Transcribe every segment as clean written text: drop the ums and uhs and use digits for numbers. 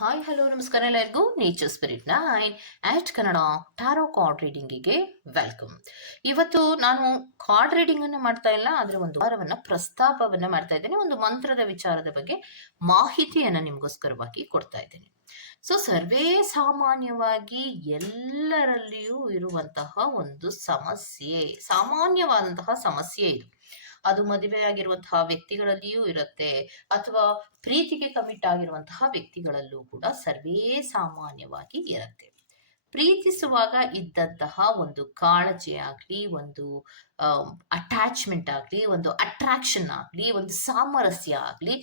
Hi hello ನಮಸ್ಕಾರ ಎಲ್ಲರಿಗೂ nature spirit nine ಆಟ್ Kannada ಟಾರೋ card ರೀಡಿಂಗಿಗೆ welcome. ಇವತ್ತು ನಾನು ಕಾರ್ಡ್ ರೀಡಿಂಗ್ ಅನ್ನು ಮಾಡ್ತಾ ಇಲ್ಲ, ಆದರೆ ಒಂದು ವಾರವನ್ನ ಪ್ರಸ್ತಾಪವನ್ನ ಮಾಡ್ತಾ ಇದ್ದೇನೆ. ಒಂದು ಮಂತ್ರದ ವಿಚಾರದ ಬಗ್ಗೆ ಮಾಹಿತಿಯನ್ನು ನಿಮಗೋಸ್ಕರವಾಗಿ ಕೊಡ್ತಾ ಇದ್ದೇನೆ. ಸೊ ಸರ್ವೇ ಸಾಮಾನ್ಯವಾಗಿ ಎಲ್ಲರಲ್ಲಿಯೂ ಇರುವಂತಹ ಒಂದು ಸಮಸ್ಯೆ, ಸಾಮಾನ್ಯವಾದಂತಹ ಸಮಸ್ಯೆ ಇದು. ಅದು ಮದುವೆಯಾಗಿರುವಂತಹ ವ್ಯಕ್ತಿಗಳಲ್ಲಿಯೂ ಇರುತ್ತೆ, ಅಥವಾ ಪ್ರೀತಿಗೆ ಕಮಿಟ್ ಆಗಿರುವಂತಹ ವ್ಯಕ್ತಿಗಳಲ್ಲೂ ಕೂಡ ಸರ್ವೇ ಸಾಮಾನ್ಯವಾಗಿ ಇರುತ್ತೆ. ಪ್ರೀತಿಸುವಾಗ ಇದ್ದಂತಹ ಒಂದು ಕಾಳಜಿ ಆಗ್ಲಿ, ಒಂದು ಅಟ್ಯಾಚ್ಮೆಂಟ್ ಆಗ್ಲಿ, ಒಂದು ಅಟ್ರಾಕ್ಷನ್ ಆಗ್ಲಿ, ಒಂದು ಸಾಮರಸ್ಯ ಆಗ್ಲಿ,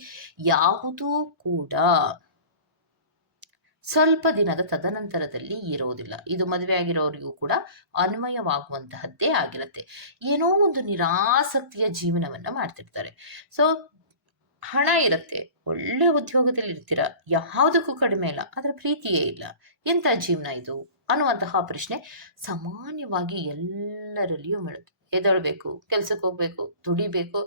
ಯಾವುದೂ ಕೂಡ ಸ್ವಲ್ಪ ದಿನದ ತದನಂತರದಲ್ಲಿ ಇರೋದಿಲ್ಲ. ಇದು ಮದುವೆ ಆಗಿರೋರಿಗೂ ಕೂಡ ಅನ್ವಯವಾಗುವಂತಹದ್ದೇ ಆಗಿರುತ್ತೆ. ಏನೋ ಒಂದು ನಿರಾಸಕ್ತಿಯ ಜೀವನವನ್ನ ಮಾಡ್ತಿರ್ತಾರೆ. ಸೊ ಹಣ ಇರುತ್ತೆ, ಒಳ್ಳೆ ಉದ್ಯೋಗದಲ್ಲಿ ಇರ್ತೀರ, ಯಾವುದಕ್ಕೂ ಕಡಿಮೆ ಇಲ್ಲ, ಅದರ ಪ್ರೀತಿಯೇ ಇಲ್ಲ, ಎಂಥ ಜೀವನ ಇದು ಅನ್ನುವಂತಹ ಪ್ರಶ್ನೆ ಸಾಮಾನ್ಯವಾಗಿ ಎಲ್ಲರಲ್ಲಿಯೂ ಮಾಡುತ್ತೆ. ಎದೊಳ್ಬೇಕು, ಕೆಲ್ಸಕ್ಕೆ ಹೋಗ್ಬೇಕು, ದುಡಿಬೇಕು,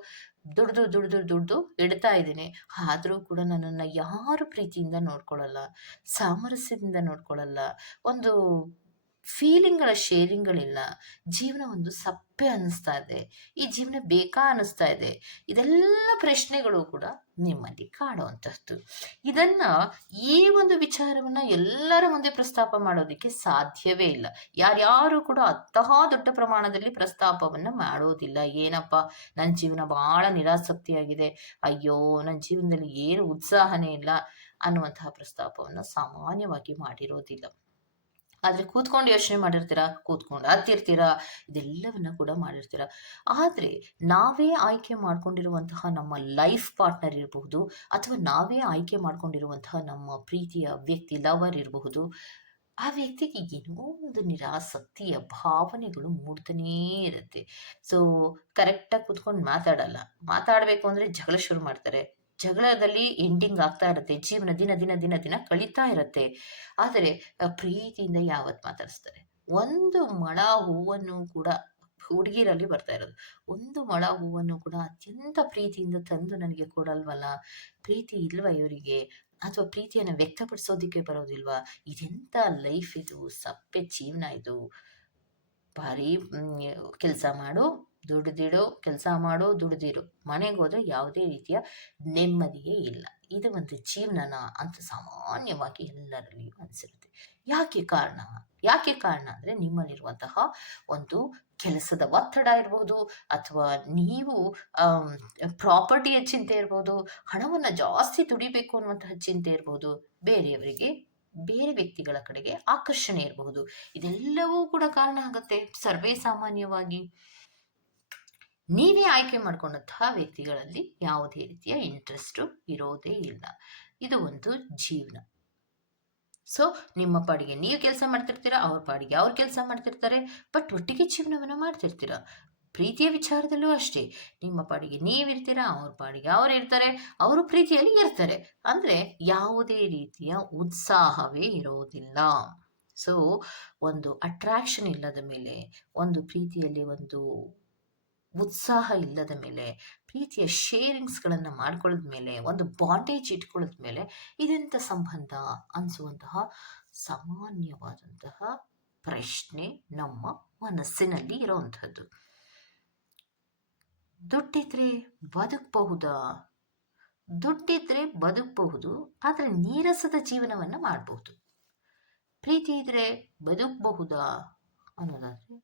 ದುಡ್ದು ಇಡ್ತಾ ಇದ್ದೀನಿ, ಆದರೂ ಕೂಡ ನನ್ನನ್ನು ಯಾರು ಪ್ರೀತಿಯಿಂದ ನೋಡ್ಕೊಳ್ಳಲ್ಲ, ಸಾಮರಸ್ಯದಿಂದ ನೋಡ್ಕೊಳ್ಳಲ್ಲ, ಒಂದು ಫೀಲಿಂಗ್ಗಳ ಶೇರಿಂಗ್ಗಳಿಲ್ಲ, ಜೀವನ ಒಂದು ಸಪ್ಪೆ ಅನ್ನಿಸ್ತಾ ಇದೆ, ಈ ಜೀವನ ಬೇಕಾ ಅನ್ನಿಸ್ತಾ ಇದೆ. ಇದೆಲ್ಲ ಪ್ರಶ್ನೆಗಳು ಕೂಡ ನಿಮ್ಮಲ್ಲಿ ಕಾಡುವಂತಹದ್ದು. ಇದನ್ನ ಈ ಒಂದು ವಿಚಾರವನ್ನ ಎಲ್ಲರ ಮುಂದೆ ಪ್ರಸ್ತಾಪ ಮಾಡೋದಕ್ಕೆ ಸಾಧ್ಯವೇ ಇಲ್ಲ. ಯಾರ್ಯಾರು ಕೂಡ ಅಂತಹ ದೊಡ್ಡ ಪ್ರಮಾಣದಲ್ಲಿ ಪ್ರಸ್ತಾಪವನ್ನ ಮಾಡೋದಿಲ್ಲ. ಏನಪ್ಪ, ನನ್ನ ಜೀವನ ಬಹಳ ನಿರಾಸಕ್ತಿಯಾಗಿದೆ, ಅಯ್ಯೋ ನನ್ನ ಜೀವನದಲ್ಲಿ ಏನು ಉತ್ಸಾಹನೇ ಇಲ್ಲ ಅನ್ನುವಂತಹ ಪ್ರಸ್ತಾಪವನ್ನು ಸಾಮಾನ್ಯವಾಗಿ ಮಾಡಿರೋದಿಲ್ಲ. ಆದರೆ ಕೂತ್ಕೊಂಡು ಯೋಚನೆ ಮಾಡಿರ್ತೀರಾ, ಕೂತ್ಕೊಂಡು ಹತ್ತಿರ್ತೀರಾ, ಇದೆಲ್ಲವನ್ನ ಕೂಡ ಮಾಡಿರ್ತೀರಾ. ಆದರೆ ನಾವೇ ಆಯ್ಕೆ ಮಾಡ್ಕೊಂಡಿರುವಂತಹ ನಮ್ಮ ಲೈಫ್ ಪಾರ್ಟ್ನರ್ ಇರಬಹುದು, ಅಥವಾ ನಾವೇ ಆಯ್ಕೆ ಮಾಡ್ಕೊಂಡಿರುವಂತಹ ನಮ್ಮ ಪ್ರೀತಿಯ ವ್ಯಕ್ತಿ, ಲವರ್ ಇರಬಹುದು, ಆ ವ್ಯಕ್ತಿಗೆ ಏನೋ ಒಂದು ನಿರಾಸಕ್ತಿಯ ಭಾವನೆಗಳು ಮೂಡ್ತಾನೇ ಇರುತ್ತೆ. ಸೊ ಕರೆಕ್ಟಾಗಿ ಕೂತ್ಕೊಂಡು ಮಾತಾಡಬೇಕು ಅಂದರೆ ಜಗಳ ಶುರು ಮಾಡ್ತಾರೆ. ಜಗಳದಲ್ಲಿ ಎಂಡಿಂಗ್ ಆಗ್ತಾ ಇರುತ್ತೆ, ಜೀವನ ದಿನ ದಿನ ದಿನ ದಿನ ಕಳೀತಾ ಇರುತ್ತೆ. ಆದರೆ ಪ್ರೀತಿಯಿಂದ ಯಾವತ್ತು ಮಾತಾಡಿಸ್ತಾರೆ. ಒಂದು ಮೊಳ ಹೂವನ್ನು ಕೂಡ, ಹುಡುಗಿರಲ್ಲಿ ಬರ್ತಾ ಇರೋದು, ಒಂದು ಮೊಳ ಹೂವನ್ನು ಕೂಡ ಅತ್ಯಂತ ಪ್ರೀತಿಯಿಂದ ತಂದು ನನಗೆ ಕೊಡಲ್ವಲ್ಲ, ಪ್ರೀತಿ ಇಲ್ವಾ ಇವರಿಗೆ, ಅಥವಾ ಪ್ರೀತಿಯನ್ನು ವ್ಯಕ್ತಪಡಿಸೋದಿಕ್ಕೆ ಬರೋದಿಲ್ವಾ, ಇದೆಂಥ ಲೈಫ್ ಇದು, ಸಪ್ಪೆ ಜೀವನ ಇದು, ಭಾರಿ ಕೆಲಸ ಮಾಡು ದುಡ್ದಿಡು, ಕೆಲಸ ಮಾಡು ದುಡ್ದಿರು, ಮನೆಗೆ ಹೋದ್ರೆ ಯಾವುದೇ ರೀತಿಯ ನೆಮ್ಮದಿಯೇ ಇಲ್ಲ, ಇದು ಒಂದು ಜೀವನನ ಅಂತ ಸಾಮಾನ್ಯವಾಗಿ ಎಲ್ಲರಲ್ಲಿಯೂ ಅನಿಸಿರುತ್ತೆ. ಯಾಕೆ ಕಾರಣ ಅಂದರೆ ನಿಮ್ಮಲ್ಲಿರುವಂತಹ ಒಂದು ಕೆಲಸದ ಒತ್ತಡ ಇರಬಹುದು, ಅಥವಾ ನೀವು ಪ್ರಾಪರ್ಟಿಯ ಚಿಂತೆ ಇರ್ಬೋದು, ಹಣವನ್ನು ಜಾಸ್ತಿ ದುಡಿಬೇಕು ಅನ್ನುವಂತಹ ಚಿಂತೆ ಇರ್ಬೋದು, ಬೇರೆಯವರಿಗೆ ಬೇರೆ ವ್ಯಕ್ತಿಗಳ ಕಡೆಗೆ ಆಕರ್ಷಣೆ ಇರಬಹುದು. ಇದೆಲ್ಲವೂ ಕೂಡ ಕಾರಣ ಆಗುತ್ತೆ. ಸರ್ವೇ ಸಾಮಾನ್ಯವಾಗಿ ನೀವೇ ಆಯ್ಕೆ ಮಾಡ್ಕೊಂಡಂತಹ ವ್ಯಕ್ತಿಗಳಲ್ಲಿ ಯಾವುದೇ ರೀತಿಯ ಇಂಟ್ರೆಸ್ಟು ಇರೋದೇ ಇಲ್ಲ. ಇದು ಒಂದು ಜೀವನ. ಸೊ ನಿಮ್ಮ ಪಾಡಿಗೆ ನೀವು ಕೆಲಸ ಮಾಡ್ತಿರ್ತೀರ, ಅವ್ರ ಪಾಡಿಗೆ ಅವ್ರು ಕೆಲಸ ಮಾಡ್ತಿರ್ತಾರೆ, ಬಟ್ ಒಟ್ಟಿಗೆ ಜೀವನವನ್ನು ಮಾಡ್ತಿರ್ತೀರ. ಪ್ರೀತಿಯ ವಿಚಾರದಲ್ಲೂ ಅಷ್ಟೇ, ನಿಮ್ಮ ಪಾಡಿಗೆ ನೀವಿರ್ತೀರ, ಅವ್ರ ಪಾಡಿಗೆ ಅವ್ರು ಇರ್ತಾರೆ, ಅವರು ಪ್ರೀತಿಯಲ್ಲಿ ಇರ್ತಾರೆ. ಅಂದರೆ ಯಾವುದೇ ರೀತಿಯ ಉತ್ಸಾಹವೇ ಇರೋದಿಲ್ಲ. ಸೊ ಒಂದು ಅಟ್ರಾಕ್ಷನ್ ಇಲ್ಲದ ಮೇಲೆ, ಒಂದು ಪ್ರೀತಿಯಲ್ಲಿ ಒಂದು ಉತ್ಸಾಹ ಇಲ್ಲದ ಮೇಲೆ, ಪ್ರೀತಿಯ ಶೇರಿಂಗ್ಸ್ಗಳನ್ನು ಮಾಡ್ಕೊಳ್ಳದ ಮೇಲೆ, ಒಂದು ಬಾಂಡೇಜ್ ಇಟ್ಕೊಳ್ಳದ ಮೇಲೆ ಇದೆಂಥ ಸಂಬಂಧ ಅನಿಸುವಂತಹ ಸಾಮಾನ್ಯವಾದಂತಹ ಪ್ರಶ್ನೆ ನಮ್ಮ ಮನಸ್ಸಿನಲ್ಲಿ ಇರೋವಂಥದ್ದು. ದುಡ್ಡಿದ್ರೆ ಬದುಕಬಹುದಾ? ದುಡ್ಡಿದ್ರೆ ಬದುಕಬಹುದು, ಆದರೆ ನೀರಸದ ಜೀವನವನ್ನ ಮಾಡಬಹುದು. ಪ್ರೀತಿ ಇದ್ರೆ ಬದುಕಬಹುದಾ ಅನ್ನೋದಾದ್ರೆ,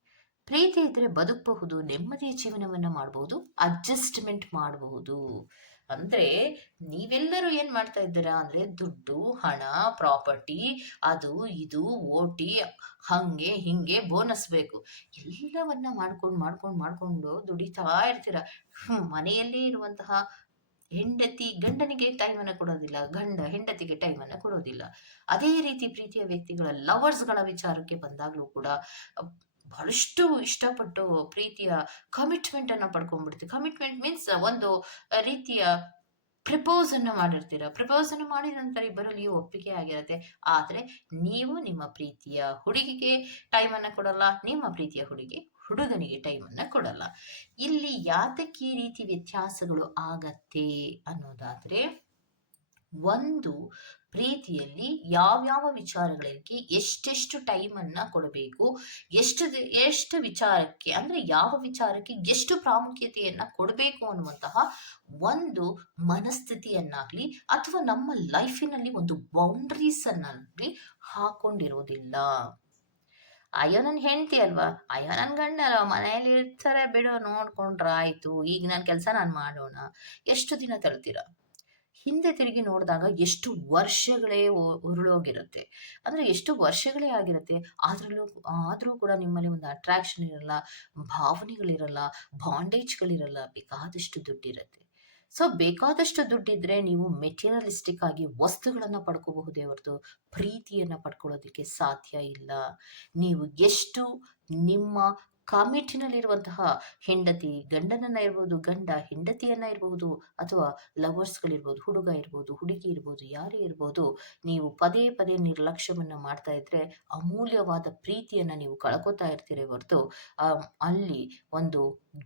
ಪ್ರೀತಿ ಇದ್ರೆ ಬದುಕಬಹುದು, ನೆಮ್ಮದಿಯ ಜೀವನವನ್ನ ಮಾಡಬಹುದು, ಅಡ್ಜಸ್ಟ್ಮೆಂಟ್ ಮಾಡಬಹುದು. ಅಂದ್ರೆ ನೀವೆಲ್ಲರೂ ಏನ್ ಮಾಡ್ತಾ ಇದ್ದೀರಾ ಅಂದ್ರೆ, ದುಡ್ಡು, ಹಣ, ಪ್ರಾಪರ್ಟಿ, ಅದು ಇದು, ಓಟಿ, ಹಂಗೆ ಹಿಂಗೆ ಬೋನಸ್ ಬೇಕು, ಎಲ್ಲವನ್ನ ಮಾಡ್ಕೊಂಡು ದುಡಿತಾ ಇರ್ತೀರ. ಮನೆಯಲ್ಲೇ ಇರುವಂತಹ ಹೆಂಡತಿ ಗಂಡನಿಗೆ ಟೈಮನ್ನು ಕೊಡೋದಿಲ್ಲ, ಗಂಡ ಹೆಂಡತಿಗೆ ಟೈಮನ್ನು ಕೊಡೋದಿಲ್ಲ. ಅದೇ ರೀತಿ ಪ್ರೀತಿಯ ವ್ಯಕ್ತಿಗಳ ಲವರ್ಸ್ಗಳ ವಿಚಾರಕ್ಕೆ ಬಂದಾಗಲೂ ಕೂಡ ಬಹಳಷ್ಟು ಇಷ್ಟಪಟ್ಟು ಪ್ರೀತಿಯ ಕಮಿಟ್ಮೆಂಟ್ ಅನ್ನು ಪಡ್ಕೊಂಡ್ಬಿಡ್ತೀವಿ. ಕಮಿಟ್ಮೆಂಟ್ ಮೀನ್ಸ್ ಒಂದು ರೀತಿಯ ಪ್ರಪೋಸ್ ಅನ್ನು ಮಾಡಿರ್ತೀರ. ಪ್ರಪೋಸ್ ಅನ್ನು ಮಾಡಿದ ನಂತರ ಇಬ್ಬರಲ್ಲಿಯೂ ಒಪ್ಪಿಗೆ ಆಗಿರುತ್ತೆ. ಆದರೆ ನೀವು ನಿಮ್ಮ ಪ್ರೀತಿಯ ಹುಡುಗಿಗೆ ಟೈಮನ್ನು ಕೊಡಲ್ಲ, ನಿಮ್ಮ ಪ್ರೀತಿಯ ಹುಡುಗನಿಗೆ ಟೈಮನ್ನು ಕೊಡಲ್ಲ. ಇಲ್ಲಿ ಯಾತಕ್ಕೆ ಈ ರೀತಿ ವ್ಯತ್ಯಾಸಗಳು ಆಗತ್ತೆ ಅನ್ನೋದಾದ್ರೆ, ಒಂದು ಪ್ರೀತಿಯಲ್ಲಿ ಯಾವ್ಯಾವ ವಿಚಾರಗಳಿಗೆ ಎಷ್ಟೆಷ್ಟು ಟೈಮನ್ನ ಕೊಡಬೇಕು, ಎಷ್ಟು ವಿಚಾರಕ್ಕೆ ಅಂದ್ರೆ ಯಾವ ವಿಚಾರಕ್ಕೆ ಎಷ್ಟು ಪ್ರಾಮುಖ್ಯತೆಯನ್ನ ಕೊಡಬೇಕು ಅನ್ನುವಂತಹ ಒಂದು ಮನಸ್ಥಿತಿಯನ್ನಾಗ್ಲಿ ಅಥವಾ ನಮ್ಮ ಲೈಫಿನಲ್ಲಿ ಒಂದು ಬೌಂಡ್ರೀಸ್ ಅನ್ನಾಗ್ಲಿ ಹಾಕೊಂಡಿರೋದಿಲ್ಲ. ಅಯ್ಯೋ ನನ್ ಹೆಂಡ್ತಿ ಅಲ್ವಾ, ಅಯ್ಯೋ ನನ್ ಗಂಡ ಅಲ್ವಾ, ಮನೆಯಲ್ಲಿ ಇರ್ತಾರೆ ಬಿಡು ನೋಡ್ಕೊಂಡ್ರ ಆಯ್ತು, ಈಗ ನನ್ ಕೆಲ್ಸ ನಾನ್ ಮಾಡೋಣ. ಎಷ್ಟು ದಿನ ತಳ್ತೀರ? ಹಿಂದೆ ತಿರುಗಿ ನೋಡಿದಾಗ ಎಷ್ಟು ವರ್ಷಗಳೇ ಉರುಳೋಗಿರುತ್ತೆ. ಅಂದ್ರೆ ಎಷ್ಟು ವರ್ಷಗಳೇ ಆಗಿರುತ್ತೆ. ಆದ್ರೂ ಕೂಡ ನಿಮ್ಮಲ್ಲಿ ಒಂದು ಅಟ್ರಾಕ್ಷನ್ ಇರಲ್ಲ, ಭಾವನೆಗಳಿರಲ್ಲ, ಬಾಂಡೇಜ್ಗಳಿರಲ್ಲ, ಬೇಕಾದಷ್ಟು ದುಡ್ಡಿರತ್ತೆ. ಸೊ ಬೇಕಾದಷ್ಟು ದುಡ್ಡಿದ್ರೆ ನೀವು ಮೆಟೀರಿಯಲಿಸ್ಟಿಕ್ ಆಗಿ ವಸ್ತುಗಳನ್ನ ಪಡ್ಕೋಬಹುದೇ ಹೊರತು ಪ್ರೀತಿಯನ್ನ ಪಡ್ಕೊಳ್ಳೋದಕ್ಕೆ ಸಾಧ್ಯ ಇಲ್ಲ. ನೀವು ಎಷ್ಟು ನಿಮ್ಮ ಕಾಮಿಟಿನಲ್ಲಿರುವಂತಹ ಹೆಂಡತಿ ಗಂಡನನ್ನ ಇರ್ಬೋದು, ಗಂಡ ಹೆಂಡತಿಯನ್ನ ಇರಬಹುದು, ಅಥವಾ ಲವರ್ಸ್ಗಳಿರ್ಬೋದು, ಹುಡುಗ ಇರ್ಬೋದು, ಹುಡುಗಿ ಇರ್ಬೋದು, ಯಾರೇ ಇರ್ಬೋದು, ನೀವು ಪದೇ ಪದೇ ನಿರ್ಲಕ್ಷ್ಯವನ್ನ ಮಾಡ್ತಾ ಇದ್ರೆ ಅಮೂಲ್ಯವಾದ ಪ್ರೀತಿಯನ್ನ ನೀವು ಕಳ್ಕೊತಾ ಇರ್ತೀರಿ ಹೊರತು ಅಲ್ಲಿ ಒಂದು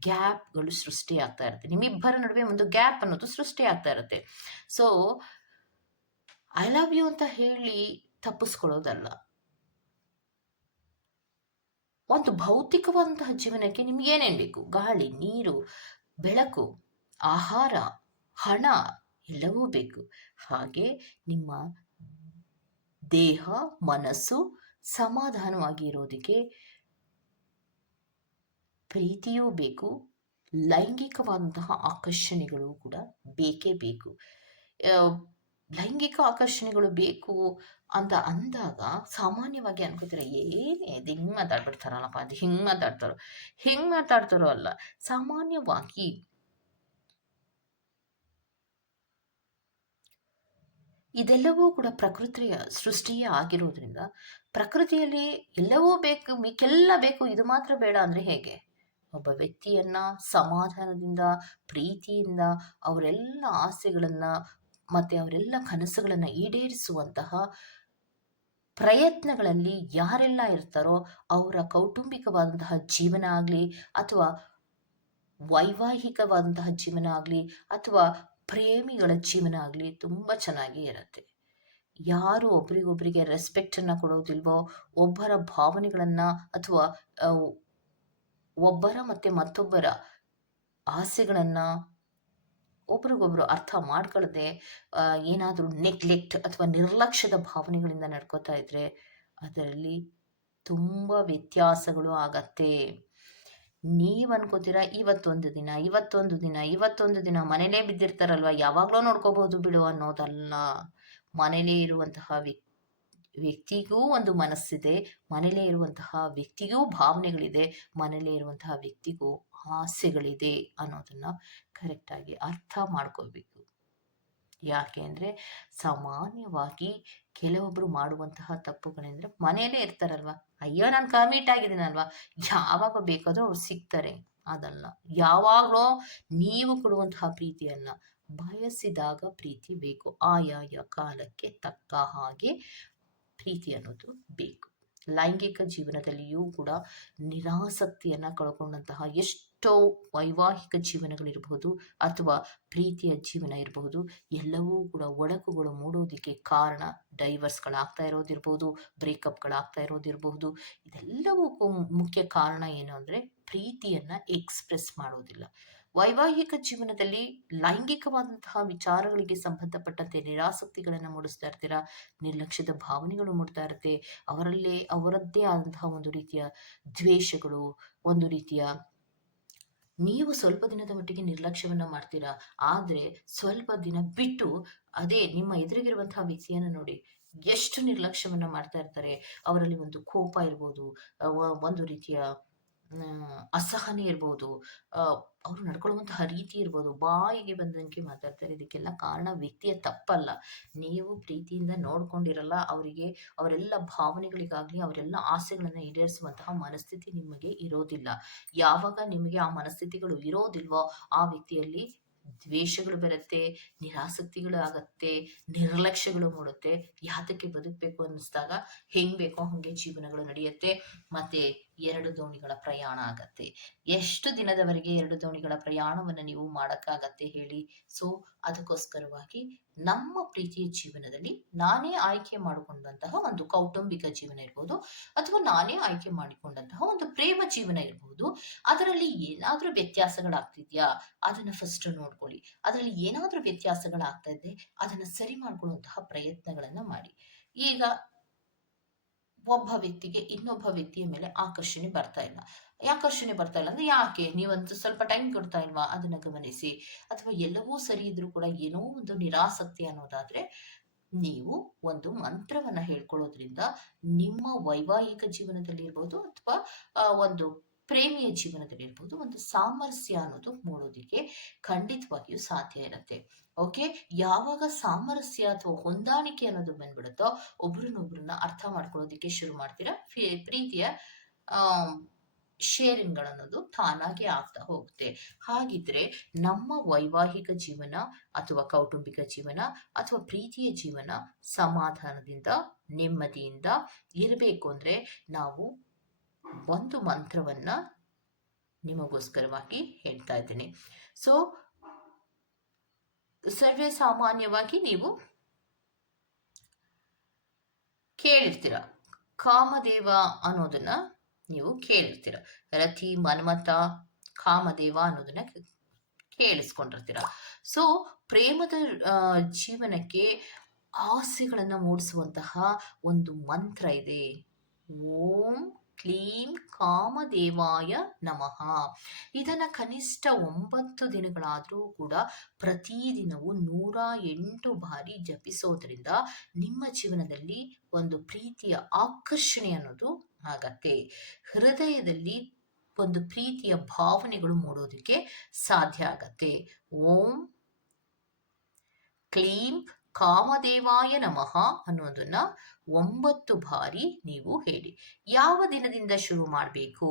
ಗ್ಯಾಪ್ಗಳು ಸೃಷ್ಟಿ ಆಗ್ತಾ ಇರುತ್ತೆ. ನಿಮ್ಮಿಬ್ಬರ ನಡುವೆ ಒಂದು ಗ್ಯಾಪ್ ಅನ್ನೋದು ಸೃಷ್ಟಿ ಆಗ್ತಾ ಇರುತ್ತೆ. ಸೊ ಐ ಲವ್ ಯು ಅಂತ ಹೇಳಿ ತಪ್ಪಿಸ್ಕೊಳ್ಳೋದಲ್ಲ. ಒಂದು ಭೌತಿಕವಾದಂತಹ ಜೀವನಕ್ಕೆ ನಿಮ್ಗೇನೇನ್ ಬೇಕು? ಗಾಳಿ, ನೀರು, ಬೆಳಕು, ಆಹಾರ, ಹಣ ಎಲ್ಲವೂ ಬೇಕು. ಹಾಗೆ ನಿಮ್ಮ ದೇಹ, ಮನಸ್ಸು ಸಮಾಧಾನವಾಗಿ ಇರೋದಕ್ಕೆ ಪ್ರೀತಿಯೂ ಬೇಕು, ಲೈಂಗಿಕವಾದಂತಹ ಆಕರ್ಷಣೆಗಳು ಕೂಡ ಬೇಕೇ ಬೇಕು. ಲೈಂಗಿಕ ಆಕರ್ಷಣೆಗಳು ಬೇಕು ಅಂತ ಅಂದಾಗ ಸಾಮಾನ್ಯವಾಗಿ ಅನ್ಕೋತಾರೆ, ಏನೇ ಅದು ಹಿಂಗೆ ಮಾತಾಡ್ಬಿಡ್ತಾರಲ್ಲಪ್ಪ, ಅದು ಹಿಂಗೆ ಮಾತಾಡ್ತಾರೋ ಅಲ್ಲ. ಸಾಮಾನ್ಯವಾಗಿ ಇದೆಲ್ಲವೂ ಕೂಡ ಪ್ರಕೃತಿಯ ಸೃಷ್ಟಿಯೇ ಆಗಿರೋದ್ರಿಂದ ಪ್ರಕೃತಿಯಲ್ಲಿ ಎಲ್ಲವೂ ಬೇಕು, ಮಿಕ್ಕೆಲ್ಲ ಬೇಕು, ಇದು ಮಾತ್ರ ಬೇಡ ಅಂದ್ರೆ ಹೇಗೆ? ಒಬ್ಬ ವ್ಯಕ್ತಿಯನ್ನ ಸಮಾಧಾನದಿಂದ, ಪ್ರೀತಿಯಿಂದ, ಅವರೆಲ್ಲ ಆಸೆಗಳನ್ನ ಮತ್ತೆ ಅವರೆಲ್ಲ ಕನಸುಗಳನ್ನ ಈಡೇರಿಸುವಂತಹ ಪ್ರಯತ್ನಗಳಲ್ಲಿ ಯಾರೆಲ್ಲ ಇರ್ತಾರೋ ಅವರ ಕೌಟುಂಬಿಕವಾದಂತಹ ಜೀವನ ಆಗಲಿ, ಅಥವಾ ವೈವಾಹಿಕವಾದಂತಹ ಜೀವನ ಆಗಲಿ, ಅಥವಾ ಪ್ರೇಮಿಗಳ ಜೀವನ ಆಗಲಿ ತುಂಬ ಚೆನ್ನಾಗಿ ಇರುತ್ತೆ. ಯಾರು ಒಬ್ರಿಗೊಬ್ರಿಗೆ ರೆಸ್ಪೆಕ್ಟನ್ನು ಕೊಡೋದಿಲ್ವೋ, ಒಬ್ಬರ ಭಾವನೆಗಳನ್ನು ಅಥವಾ ಒಬ್ಬರ ಮತ್ತೆ ಮತ್ತೊಬ್ಬರ ಆಸೆಗಳನ್ನು ಒಬ್ರಿಗೊಬ್ರು ಅರ್ಥ ಮಾಡ್ಕೊಳ್ಳದೆ ಏನಾದರೂ ನೆಗ್ಲೆಕ್ಟ್ ಅಥವಾ ನಿರ್ಲಕ್ಷ್ಯದ ಭಾವನೆಗಳಿಂದ ನಡ್ಕೋತಾ ಇದ್ರೆ ಅದರಲ್ಲಿ ತುಂಬ ವ್ಯತ್ಯಾಸಗಳು ಆಗತ್ತೆ. ನೀವು ಅನ್ಕೋತೀರಾ ಇವತ್ತೊಂದು ದಿನ ಮನೇಲೇ ಬಿದ್ದಿರ್ತಾರಲ್ವ, ಯಾವಾಗಲೂ ನೋಡ್ಕೋಬಹುದು ಬಿಡು ಅನ್ನೋದಲ್ಲ. ಮನೇಲೇ ಇರುವಂತಹ ವ್ಯಕ್ತಿಗೂ ಒಂದು ಮನಸ್ಸಿದೆ, ಮನೇಲೇ ಇರುವಂತಹ ವ್ಯಕ್ತಿಗೂ ಭಾವನೆಗಳಿದೆ, ಮನೇಲೇ ಇರುವಂತಹ ವ್ಯಕ್ತಿಗೂ ಆಸೆಗಳಿದೆ ಅನ್ನೋದನ್ನ ಕರೆಕ್ಟಾಗಿ ಅರ್ಥ ಮಾಡ್ಕೋಬೇಕು. ಯಾಕೆ ಅಂದರೆ ಸಾಮಾನ್ಯವಾಗಿ ಕೆಲವೊಬ್ರು ಮಾಡುವಂತಹ ತಪ್ಪುಗಳೆಂದರೆ ಮನೆಯಲ್ಲೇ ಇರ್ತಾರಲ್ವ, ಅಯ್ಯೋ ನಾನು ಕಮಿಟ್ ಆಗಿದ್ದೀನಲ್ವ, ಯಾವಾಗ ಬೇಕಾದರೂ ಅವ್ರು ಸಿಗ್ತಾರೆ. ಅದಲ್ಲ, ಯಾವಾಗಲೂ ನೀವು ಕೊಡುವಂತಹ ಪ್ರೀತಿಯನ್ನ ಬಯಸಿದಾಗ ಪ್ರೀತಿ ಬೇಕು. ಆಯಾಯ ಕಾಲಕ್ಕೆ ತಕ್ಕ ಹಾಗೆ ಪ್ರೀತಿ ಅನ್ನೋದು ಬೇಕು. ಲೈಂಗಿಕ ಜೀವನದಲ್ಲಿಯೂ ಕೂಡ ನಿರಾಸಕ್ತಿಯನ್ನ ಕಳ್ಕೊಂಡಂತಹ ಎಷ್ಟೋ ವೈವಾಹಿಕ ಜೀವನಗಳಿರಬಹುದು ಅಥವಾ ಪ್ರೀತಿಯ ಜೀವನ ಇರಬಹುದು, ಎಲ್ಲವೂ ಕೂಡ ಒಡಕುಗಳು ಮೂಡೋದಕ್ಕೆ ಕಾರಣ ಡೈವರ್ಸ್ಗಳಾಗ್ತಾ ಇರೋದಿರ್ಬೋದು, ಬ್ರೇಕಪ್ಗಳಾಗ್ತಾ ಇರೋದಿರಬಹುದು. ಇದೆಲ್ಲವೂ ಮುಖ್ಯ ಕಾರಣ ಏನು ಅಂದರೆ ಪ್ರೀತಿಯನ್ನ ಎಕ್ಸ್ಪ್ರೆಸ್ ಮಾಡೋದಿಲ್ಲ. ವೈವಾಹಿಕ ಜೀವನದಲ್ಲಿ ಲೈಂಗಿಕವಾದಂತಹ ವಿಚಾರಗಳಿಗೆ ಸಂಬಂಧಪಟ್ಟಂತೆ ನಿರಾಸಕ್ತಿಗಳನ್ನು ಮೂಡಿಸ್ತಾ ಇರ್ತೀರಾ, ನಿರ್ಲಕ್ಷ್ಯದ ಭಾವನೆಗಳು ಮೂಡ್ತಾ ಇರುತ್ತೆ, ಅವರದ್ದೇ ಆದಂತಹ ಒಂದು ರೀತಿಯ ದ್ವೇಷಗಳು, ಒಂದು ರೀತಿಯ ನೀವು ಸ್ವಲ್ಪ ದಿನದ ಮಟ್ಟಿಗೆ ನಿರ್ಲಕ್ಷ್ಯವನ್ನ ಮಾಡ್ತೀರಾ, ಆದರೆ ಸ್ವಲ್ಪ ದಿನ ಬಿಟ್ಟು ಅದೇ ನಿಮ್ಮ ಎದುರಿಗಿರುವಂತಹ ವ್ಯಕ್ತಿಯನ್ನು ನೋಡಿ ಎಷ್ಟು ನಿರ್ಲಕ್ಷ್ಯವನ್ನ ಮಾಡ್ತಾ ಇರ್ತಾರೆ. ಅವರಲ್ಲಿ ಒಂದು ಕೋಪ ಇರ್ಬೋದು, ಒಂದು ರೀತಿಯ ಅಸಹನೆ ಇರ್ಬೋದು, ಅವರು ನಡ್ಕೊಳ್ಳುವಂತಹ ರೀತಿ ಇರ್ಬೋದು, ಬಾಯಿಗೆ ಬಂದಂಗೆ ಮಾತಾಡ್ತಾರೆ. ಇದಕ್ಕೆಲ್ಲ ಕಾರಣ ವ್ಯಕ್ತಿಯ ತಪ್ಪಲ್ಲ. ನೀವು ಪ್ರೀತಿಯಿಂದ ನೋಡ್ಕೊಂಡಿರಲ್ಲ ಅವರಿಗೆ, ಅವರೆಲ್ಲ ಭಾವನೆಗಳಿಗಾಗ್ಲಿ ಅವರೆಲ್ಲ ಆಸೆಗಳನ್ನ ಈಡೇರಿಸುವಂತಹ ಮನಸ್ಥಿತಿ ನಿಮಗೆ ಇರೋದಿಲ್ಲ. ಯಾವಾಗ ನಿಮಗೆ ಆ ಮನಸ್ಥಿತಿಗಳು ಇರೋದಿಲ್ವೋ ಆ ವ್ಯಕ್ತಿಯಲ್ಲಿ ದ್ವೇಷಗಳು ಬರುತ್ತೆ, ನಿರಾಸಕ್ತಿಗಳು ಆಗತ್ತೆ, ನಿರ್ಲಕ್ಷ್ಯಗಳು ಮೂಡುತ್ತೆ. ಯಾತಕ್ಕೆ ಬದುಕಬೇಕು ಅನ್ನಿಸ್ದಾಗ ಹೆಂಗ್ ಬೇಕೋ ಹಂಗೆ ಜೀವನಗಳು ನಡೆಯುತ್ತೆ. ಮತ್ತೆ 2 ದೋಣಿಗಳ ಪ್ರಯಾಣ ಆಗತ್ತೆ. ಎಷ್ಟು ದಿನದವರೆಗೆ 2 ದೋಣಿಗಳ ಪ್ರಯಾಣವನ್ನು ನೀವು ಮಾಡಕ್ಕಾಗತ್ತೆ ಹೇಳಿ? ಸೊ, ಅದಕ್ಕೋಸ್ಕರವಾಗಿ ನಮ್ಮ ಪ್ರೀತಿಯ ಜೀವನದಲ್ಲಿ ನಾನೇ ಆಯ್ಕೆ ಮಾಡಿಕೊಂಡಂತಹ ಒಂದು ಕೌಟುಂಬಿಕ ಜೀವನ ಇರ್ಬೋದು, ಅಥವಾ ನಾನೇ ಆಯ್ಕೆ ಮಾಡಿಕೊಂಡಂತಹ ಒಂದು ಪ್ರೇಮ ಜೀವನ ಇರ್ಬೋದು. ಅದರಲ್ಲಿ ಏನಾದ್ರೂ ವ್ಯತ್ಯಾಸಗಳಾಗ್ತಿದ್ಯಾ? ಅದನ್ನ ಫಸ್ಟ್ ನೋಡ್ಕೊಳ್ಳಿ. ಅದರಲ್ಲಿ ಏನಾದ್ರೂ ವ್ಯತ್ಯಾಸಗಳಾಗ್ತಾ ಇದ್ರೆ ಅದನ್ನ ಸರಿ ಮಾಡ್ಕೊಳ್ಳುವಂತಹ ಪ್ರಯತ್ನಗಳನ್ನ ಮಾಡಿ. ಈಗ ಒಬ್ಬ ವ್ಯಕ್ತಿಗೆ ಇನ್ನೊಬ್ಬ ವ್ಯಕ್ತಿಯ ಮೇಲೆ ಆಕರ್ಷಣೆ ಬರ್ತಾ ಇಲ್ಲ. ಆಕರ್ಷಣೆ ಬರ್ತಾ ಇಲ್ಲ ಅಂದ್ರೆ ಯಾಕೆ? ನೀವಂತೂ ಸ್ವಲ್ಪ ಟೈಮ್ ಕೊಡ್ತಾ ಇಲ್ವಾ? ಅದನ್ನ ಗಮನಿಸಿ. ಅಥವಾ ಎಲ್ಲವೂ ಸರಿ ಇದ್ರೂ ಕೂಡ ಏನೋ ಒಂದು ನಿರಾಸಕ್ತಿ ಅನ್ನೋದಾದ್ರೆ, ನೀವು ಒಂದು ಮಂತ್ರವನ್ನ ಹೇಳ್ಕೊಳ್ಳೋದ್ರಿಂದ ನಿಮ್ಮ ವೈವಾಹಿಕ ಜೀವನದಲ್ಲಿ ಇರ್ಬೋದು, ಅಥವಾ ಒಂದು ಪ್ರೇಮಿಯ ಜೀವನದಲ್ಲಿ ಇರ್ಬೋದು, ಒಂದು ಸಾಮರಸ್ಯ ಅನ್ನೋದು ಮೂಡೋದಿಕ್ಕೆ ಖಂಡಿತವಾಗಿಯೂ ಸಾಧ್ಯ ಇರುತ್ತೆ. ಓಕೆ. ಯಾವಾಗ ಸಾಮರಸ್ಯ ಅಥವಾ ಹೊಂದಾಣಿಕೆ ಅನ್ನೋದು ಬಂದ್ಬಿಡುತ್ತೋ, ಒಬ್ರನ್ನೊಬ್ರನ್ನ ಅರ್ಥ ಮಾಡ್ಕೊಳ್ಳೋದಿಕ್ಕೆ ಶುರು ಮಾಡ್ತೀರಾ. ಪ್ರೀತಿಯ ಆ ಶೇರಿಂಗ್ಗಳನ್ನೋದು ತಾನಾಗೆ ಆಗ್ತಾ ಹೋಗುತ್ತೆ. ಹಾಗಿದ್ರೆ ನಮ್ಮ ವೈವಾಹಿಕ ಜೀವನ ಅಥವಾ ಕೌಟುಂಬಿಕ ಜೀವನ ಅಥವಾ ಪ್ರೀತಿಯ ಜೀವನ ಸಮಾಧಾನದಿಂದ, ನೆಮ್ಮದಿಯಿಂದ ಇರಬೇಕು ಅಂದ್ರೆ ನಾವು ಒಂದು ಮಂತ್ರವನ್ನ ನಿಮಗೋಸ್ಕರವಾಗಿ ಹೇಳ್ತಾ ಇದ್ದೀನಿ. ಸೊ, ಸರ್ವೇ ಸಾಮಾನ್ಯವಾಗಿ ನೀವು ಕೇಳಿರ್ತೀರ, ಕಾಮದೇವ ಅನ್ನೋದನ್ನ ನೀವು ಕೇಳಿರ್ತೀರ. ರತಿ, ಮನ್ಮಥ, ಕಾಮದೇವ ಅನ್ನೋದನ್ನ ಕೇಳಿಸ್ಕೊಂಡಿರ್ತೀರ. ಸೊ, ಪ್ರೇಮದ ಜೀವನಕ್ಕೆ ಆಸೆಗಳನ್ನ ಮೂಡಿಸುವಂತಹ ಒಂದು ಮಂತ್ರ ಇದೆ. ಓಂ ಕ್ಲೀಂ ಕಾಮದೇವಾಯ ನಮಃ. ಇದನ್ನ ಕನಿಷ್ಠ 9 ದಿನಗಳಾದರೂ ಕೂಡ ಪ್ರತಿದಿನವೂ 108 ಬಾರಿ ಜಪಿಸೋದ್ರಿಂದ ನಿಮ್ಮ ಜೀವನದಲ್ಲಿ ಒಂದು ಪ್ರೀತಿಯ ಆಕರ್ಷಣೆ ಅನ್ನೋದು ಆಗತ್ತೆ. ಹೃದಯದಲ್ಲಿ ಒಂದು ಪ್ರೀತಿಯ ಭಾವನೆಗಳು ಮೂಡೋದಕ್ಕೆ ಸಾಧ್ಯ ಆಗತ್ತೆ. ಓಂ ಕ್ಲೀಂ ಕಾಮದೇವಾಯ ನಮಃ ಅನ್ನೋದನ್ನ 9 ಬಾರಿ ನೀವು ಹೇಳಿ. ಯಾವ ದಿನದಿಂದ ಶುರು ಮಾಡಬೇಕು?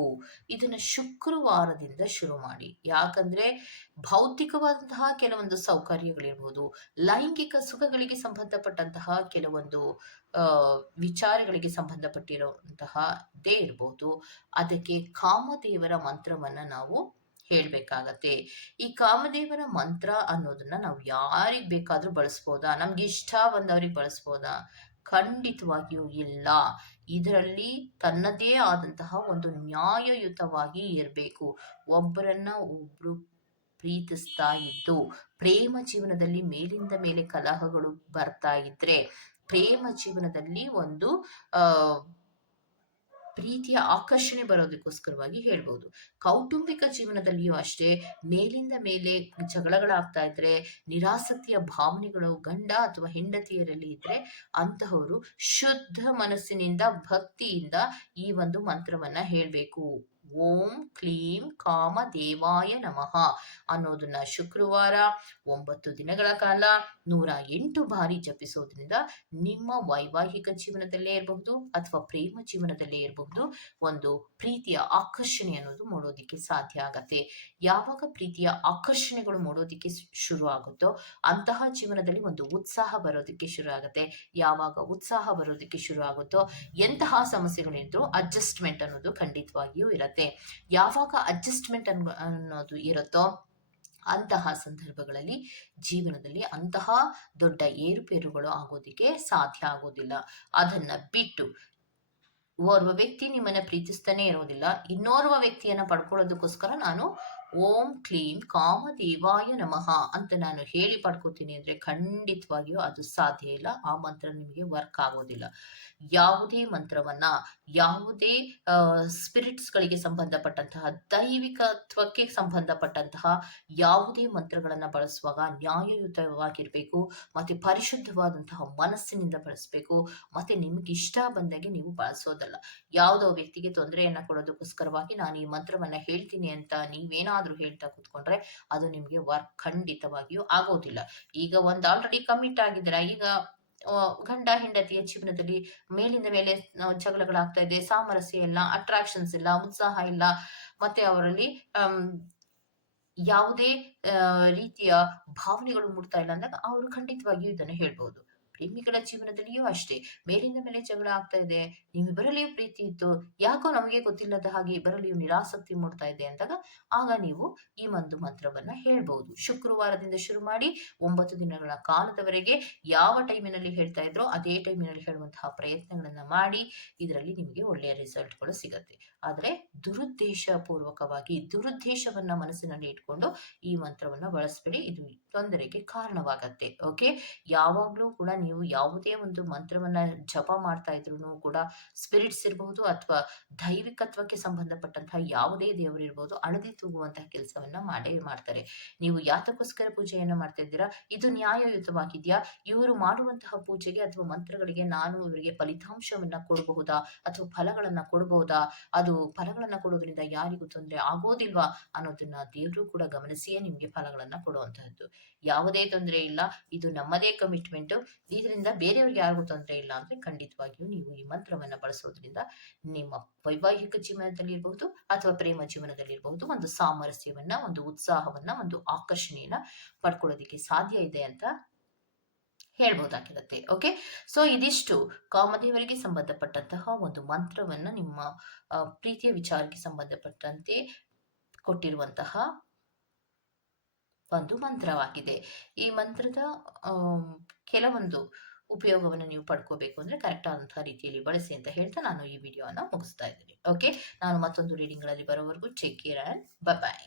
ಇದನ್ನ ಶುಕ್ರವಾರದಿಂದ ಶುರು ಮಾಡಿ. ಯಾಕಂದ್ರೆ ಭೌತಿಕವಾದಂತಹ ಕೆಲವೊಂದು ಸೌಕರ್ಯಗಳಿರ್ಬೋದು, ಲೈಂಗಿಕ ಸುಖಗಳಿಗೆ ಸಂಬಂಧಪಟ್ಟಂತಹ ಕೆಲವೊಂದು ವಿಚಾರಗಳಿಗೆ ಸಂಬಂಧಪಟ್ಟಿರುವಂತಹದ್ದೇ ಇರ್ಬೋದು, ಅದಕ್ಕೆ ಕಾಮದೇವರ ಮಂತ್ರವನ್ನ ನಾವು ಹೇಳ್ಬೇಕಾಗತ್ತೆ. ಈ ಕಾಮದೇವರ ಮಂತ್ರ ಅನ್ನೋದನ್ನ ನಾವು ಯಾರಿಗ್ ಬೇಕಾದ್ರೂ ಬಳಸ್ಬೋದಾ? ನಮ್ಗೆ ಇಷ್ಟ ಬಂದವ್ರಿಗೆ ಬಳಸ್ಬೋದಾ? ಖಂಡಿತವಾಗಿಯೂ ಇಲ್ಲ. ಇದರಲ್ಲಿ ತನ್ನದೇ ಆದಂತಹ ಒಂದು ನ್ಯಾಯಯುತವಾಗಿ ಇರಬೇಕು. ಒಬ್ಬರನ್ನ ಒಬ್ರು ಪ್ರೀತಿಸ್ತಾ ಇದ್ದು ಪ್ರೇಮ ಜೀವನದಲ್ಲಿ ಮೇಲಿಂದ ಮೇಲೆ ಕಲಹಗಳು ಬರ್ತಾ ಇದ್ರೆ, ಪ್ರೇಮ ಜೀವನದಲ್ಲಿ ಒಂದು ಪ್ರೀತಿಯ ಆಕರ್ಷಣೆ ಬರೋದಕ್ಕೋಸ್ಕರವಾಗಿ ಹೇಳ್ಬೋದು. ಕೌಟುಂಬಿಕ ಜೀವನದಲ್ಲಿಯೂ ಅಷ್ಟೇ, ಮೇಲಿಂದ ಮೇಲೆ ಜಗಳಗಳಾಗ್ತಾ ಇದ್ರೆ, ನಿರಾಸಕ್ತಿಯ ಭಾವನೆಗಳು ಗಂಡ ಅಥವಾ ಹೆಂಡತಿಯರಲ್ಲಿ ಇದ್ರೆ, ಅಂತಹವರು ಶುದ್ಧ ಮನಸ್ಸಿನಿಂದ, ಭಕ್ತಿಯಿಂದ ಈ ಒಂದು ಮಂತ್ರವನ್ನ ಹೇಳ್ಬೇಕು. ಓಂ ಕ್ಲೀಂ ಕಾಮದೇವಾಯ ನಮಃ ಅನ್ನೋದನ್ನ ಶುಕ್ರವಾರ 9 ದಿನಗಳ ಕಾಲ 108 ಬಾರಿ ಜಪಿಸೋದ್ರಿಂದ ನಿಮ್ಮ ವೈವಾಹಿಕ ಜೀವನದಲ್ಲೇ ಇರಬಹುದು ಅಥವಾ ಪ್ರೇಮ ಜೀವನದಲ್ಲೇ ಇರಬಹುದು, ಒಂದು ಪ್ರೀತಿಯ ಆಕರ್ಷಣೆ ಅನ್ನೋದು ಮೂಡೋದಿಕ್ಕೆ ಸಾಧ್ಯ ಆಗತ್ತೆ. ಯಾವಾಗ ಪ್ರೀತಿಯ ಆಕರ್ಷಣೆಗಳು ಮೂಡೋದಿಕ್ಕೆ ಶುರು ಆಗುತ್ತೋ, ಅಂತಹ ಜೀವನದಲ್ಲಿ ಒಂದು ಉತ್ಸಾಹ ಬರೋದಿಕ್ಕೆ ಶುರು ಆಗುತ್ತೆ. ಯಾವಾಗ ಉತ್ಸಾಹ ಬರೋದಿಕ್ಕೆ ಶುರು ಆಗುತ್ತೋ, ಎಂತಹ ಸಮಸ್ಯೆಗಳಿದ್ರು ಅಡ್ಜಸ್ಟ್ಮೆಂಟ್ ಅನ್ನೋದು ಖಂಡಿತವಾಗಿಯೂ ಇರುತ್ತೆ. ಯಾವಾಗ ಅಡ್ಜಸ್ಟ್ಮೆಂಟ್ ಅನ್ನೋದು ಇರುತ್ತೋ, ಅಂತಹ ಸಂದರ್ಭಗಳಲ್ಲಿ ಜೀವನದಲ್ಲಿ ಅಂತಹ ದೊಡ್ಡ ಏರುಪೇರುಗಳು ಆಗೋದಿಕ್ಕೆ ಸಾಧ್ಯ ಆಗೋದಿಲ್ಲ. ಅದನ್ನ ಬಿಟ್ಟು ಓರ್ವ ವ್ಯಕ್ತಿ ನಿಮ್ಮನ್ನ ಪ್ರೀತಿಸ್ತಾನೆ ಇರೋದಿಲ್ಲ, ಇನ್ನೋರ್ವ ವ್ಯಕ್ತಿಯನ್ನ ಪಡ್ಕೊಳ್ಳೋದಕ್ಕೋಸ್ಕರ ನಾನು ಓಂ ಕ್ಲೀಂ ಕಾಮದೇವಾಯ ನಮಃ ಅಂತ ನಾನು ಹೇಳಿ ಪಡ್ಕೋತೀನಿ ಅಂದ್ರೆ ಖಂಡಿತವಾಗಿಯೂ ಅದು ಸಾಧ್ಯ ಇಲ್ಲ. ಆ ಮಂತ್ರ ನಿಮಗೆ ವರ್ಕ್ ಆಗೋದಿಲ್ಲ. ಯಾವುದೇ ಮಂತ್ರವನ್ನ, ಯಾವುದೇ ಸ್ಪಿರಿಟ್ಸ್ ಗಳಿಗೆ ಸಂಬಂಧಪಟ್ಟಂತಹ, ದೈವಿಕತ್ವಕ್ಕೆ ಸಂಬಂಧಪಟ್ಟಂತಹ ಯಾವುದೇ ಮಂತ್ರಗಳನ್ನ ಬಳಸುವಾಗ ನ್ಯಾಯಯುತವಾಗಿರ್ಬೇಕು, ಮತ್ತೆ ಪರಿಶುದ್ಧವಾದಂತಹ ಮನಸ್ಸಿನಿಂದ ಬಳಸಬೇಕು, ಮತ್ತೆ ನಿಮ್ಗೆ ಇಷ್ಟ ಬಂದಾಗೆ ನೀವು ಬಳಸೋದಲ್ಲ. ಯಾವುದೋ ವ್ಯಕ್ತಿಗೆ ತೊಂದರೆಯನ್ನ ಕೊಡೋದಕ್ಕೋಸ್ಕರವಾಗಿ ನಾನು ಈ ಮಂತ್ರವನ್ನ ಹೇಳ್ತೀನಿ ಅಂತ ನೀವೇನಾದ್ರೂ ಹೇಳ್ತಾ ಕೂತ್ಕೊಂಡ್ರೆ ಅದು ನಿಮ್ಗೆ ವರ್ಕ್ ಖಂಡಿತವಾಗಿಯೂ ಆಗೋದಿಲ್ಲ. ಈಗ ಆಲ್ರೆಡಿ ಕಮಿಟ್ ಆಗಿದ್ದೀರಾ, ಈಗ ಗಂಡ ಹೆಂಡತಿಯ ಜೀವನದಲ್ಲಿ ಮೇಲಿಂದ ಮೇಲೆ ಜಗಳಗಳಾಗ್ತಾ ಇದೆ, ಸಾಮರಸ್ಯ ಇಲ್ಲ, ಅಟ್ರಾಕ್ಷನ್ಸ್ ಇಲ್ಲ, ಉತ್ಸಾಹ ಇಲ್ಲ, ಮತ್ತೆ ಅವರಲ್ಲಿ ಯಾವುದೇ ರೀತಿಯ ಭಾವನೆಗಳು ಮೂಡ್ತಾ ಇಲ್ಲ ಅಂದಾಗ ಅವರು ಖಂಡಿತವಾಗಿಯೂ ಇದನ್ನು ಹೇಳ್ಬಹುದು. ಪ್ರೇಮಿಗಳ ಜೀವನದಲ್ಲಿಯೂ ಅಷ್ಟೇ. ಮೇಲಿಂದ ಮೇಲೆ ಜಗಳ ಆಗ್ತಾ ಇದೆ, ನಿಮ್ಮಿಬ್ಬರಲ್ಲಿಯೂ ಪ್ರೀತಿ ಇತ್ತು, ಯಾಕೋ ನಮಗೆ ಗೊತ್ತಿಲ್ಲದ ಹಾಗೆ ಇಬ್ಬರಲ್ಲಿಯೂ ನಿರಾಸಕ್ತಿ ಮೂಡ್ತಾ ಇದೆ ಅಂದಾಗ, ಆಗ ನೀವು ಈ ಒಂದು ಮಂತ್ರವನ್ನ ಹೇಳ್ಬಹುದು. ಶುಕ್ರವಾರದಿಂದ ಶುರು ಮಾಡಿ 9 ದಿನಗಳ ಕಾಲದವರೆಗೆ ಯಾವ ಟೈಮಿನಲ್ಲಿ ಹೇಳ್ತಾ ಇದ್ರೋ ಅದೇ ಟೈಮಿನಲ್ಲಿ ಹೇಳುವಂತಹ ಪ್ರಯತ್ನಗಳನ್ನ ಮಾಡಿ. ಇದರಲ್ಲಿ ನಿಮಗೆ ಒಳ್ಳೆಯ ರಿಸಲ್ಟ್‌ಗಳು ಸಿಗತ್ತೆ. ಆದರೆ ದುರುದ್ದೇಶಪೂರ್ವಕವಾಗಿ ದುರುದ್ದೇಶವನ್ನ ಮನಸ್ಸಿನಲ್ಲಿ ಇಟ್ಕೊಂಡು ಈ ಮಂತ್ರವನ್ನ ಬಳಸಬೇಡಿ. ಇದು ತೊಂದರೆಗೆ ಕಾರಣವಾಗತ್ತೆ. ಓಕೆ. ಯಾವಾಗ್ಲೂ ಕೂಡ ನೀವು ಯಾವುದೇ ಒಂದು ಮಂತ್ರವನ್ನ ಜಪ ಮಾಡ್ತಾ ಇದ್ರೂನು ಕೂಡ ಸ್ಪಿರಿಟ್ಸ್ ಇರಬಹುದು ಅಥವಾ ದೈವಿಕತ್ವಕ್ಕೆ ಸಂಬಂಧಪಟ್ಟಂತಹ ಯಾವುದೇ ದೇವರು ಇರಬಹುದು, ಹಳದಿ ತೂಗುವಂತಹ ಕೆಲಸವನ್ನ ಮಾಡೇ ಮಾಡ್ತಾರೆ. ನೀವು ಯಾತಕ್ಕೋಸ್ಕರ ಪೂಜೆಯನ್ನ ಮಾಡ್ತಾ ಇದ್ದೀರಾ? ಇದು ನ್ಯಾಯಯುತವಾಗಿದೆಯಾ? ಇವರು ಮಾಡುವಂತಹ ಪೂಜೆಗೆ ಅಥವಾ ಮಂತ್ರಗಳಿಗೆ ನಾನು ಇವರಿಗೆ ಫಲಿತಾಂಶವನ್ನ ಕೊಡಬಹುದಾ? ಅಥವಾ ಫಲಗಳನ್ನ ಕೊಡಬಹುದಾ? ಅದು ಫಲಗಳನ್ನ ಕೊಡೋದ್ರಿಂದ ಯಾರಿಗೂ ತೊಂದರೆ ಆಗೋದಿಲ್ವಾ? ಅನ್ನೋದನ್ನ ದೇವರು ಕೂಡ ಗಮನಿಸಿಯೇ ನಿಮ್ಗೆ ಫಲಗಳನ್ನ ಕೊಡುವಂತಹದ್ದು. ಯಾವುದೇ ತೊಂದರೆ ಇಲ್ಲ. ಇದು ನಮ್ಮದೇ ಕಮಿಟ್ಮೆಂಟ್. ಇದರಿಂದ ಬೇರೆಯವ್ರಿಗೆ ಯಾರಿಗೂ ತೊಂದರೆ ಇಲ್ಲ ಅಂದ್ರೆ ಖಂಡಿತವಾಗಿಯೂ ನೀವು ಈ ಮಂತ್ರವನ್ನ ಬಳಸೋದ್ರಿಂದ ನಿಮ್ಮ ವೈವಾಹಿಕ ಜೀವನದಲ್ಲಿ ಇರಬಹುದು ಅಥವಾ ಪ್ರೇಮ ಜೀವನದಲ್ಲಿ ಇರಬಹುದು, ಒಂದು ಸಾಮರಸ್ಯವನ್ನ, ಒಂದು ಉತ್ಸಾಹವನ್ನ, ಒಂದು ಆಕರ್ಷಣೆಯನ್ನ ಪಡ್ಕೊಳ್ಳೋದಿಕ್ಕೆ ಸಾಧ್ಯ ಇದೆ ಅಂತ ಹೇಳ್ಬಹುದಾಗಿರುತ್ತೆ. ಓಕೆ. ಸೊ ಇದಿಷ್ಟು ಕಾಮದೇವರಿಗೆ ಸಂಬಂಧಪಟ್ಟಂತಹ ಒಂದು ಮಂತ್ರವನ್ನ ನಿಮ್ಮ ಪ್ರೀತಿಯ ವಿಚಾರಕ್ಕೆ ಸಂಬಂಧಪಟ್ಟಂತೆ ಕೊಟ್ಟಿರುವಂತಹ ಒಂದು ಮಂತ್ರವಾಗಿದೆ. ಈ ಮಂತ್ರದ ಕೆಲವೊಂದು ಉಪಯೋಗವನ್ನು ನೀವು ಪಡ್ಕೋಬೇಕು ಅಂದ್ರೆ ಕರೆಕ್ಟ್ ಆದಂತಹ ರೀತಿಯಲ್ಲಿ ಬಳಸಿ ಅಂತ ಹೇಳ್ತಾ ನಾನು ಈ ವಿಡಿಯೋನ ಮುಗಿಸ್ತಾ ಇದ್ದೀನಿ. ಓಕೆ. ನಾನು ಮತ್ತೊಂದು ರೀಡಿಂಗ್ ಗಳಲ್ಲಿ ಬರೋವರೆಗೂ take care and bye bye.